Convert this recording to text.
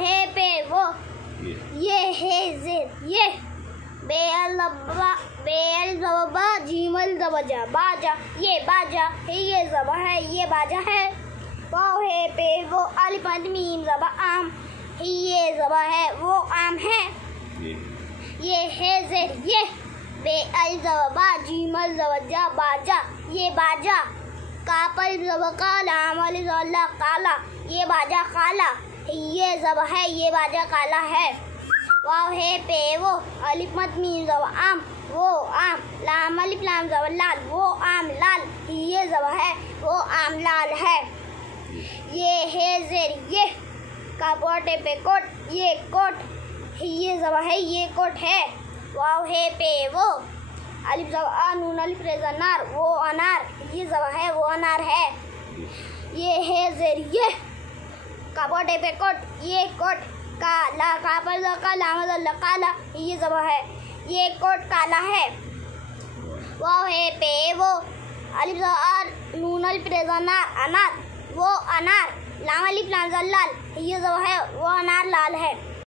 है पे वो, ये है ज़ेर ये, बेअल ज़बा जीमल ज़बजा बाजा, ये बाजा है, ये ज़बा है, ये बाजा है। वाव है पे वो, अलिफ मीम ज़बा आम, ये ज़बा है, वो आम है। ये है ज़ेर ये, बेअल ज़बा जीमल ज़बजा बाजा, ये बाजा। कापल ज़बा काला, अमल ज़ल्ला काला, ये बाजा काला, ये ज़बा है, ये बाजा काला है। वाव है पे वो, अलिफ मीम ज़बा आम, वो आम, लाम अलिफ लाम ज़बा लाल, वो आम लाल, ये ज़बा है, वो आम लाल है। ये है ज़ेर ये, कापोटे पे कोट, ये कोट, ये ज़बा है, ये कोट है। वाव है पे वो, अलिफ ज़बा नून अलिफ रेज़ा नार, वो अनार, ये ज़बा है, वो अनार है। ये है ज़ेर ये, कापोटे पे कोट, ये कोट, काला कापल काला काला, ये ज़बा है, ये कोट काला है। वाव है पे वो, अलिफ ज़बा नून अलिफ रेज़ा नार अनार, वो अनार, लाम अलिफ लाम ज़ा लाल, ये ज़बा है, वो अनार लाल है।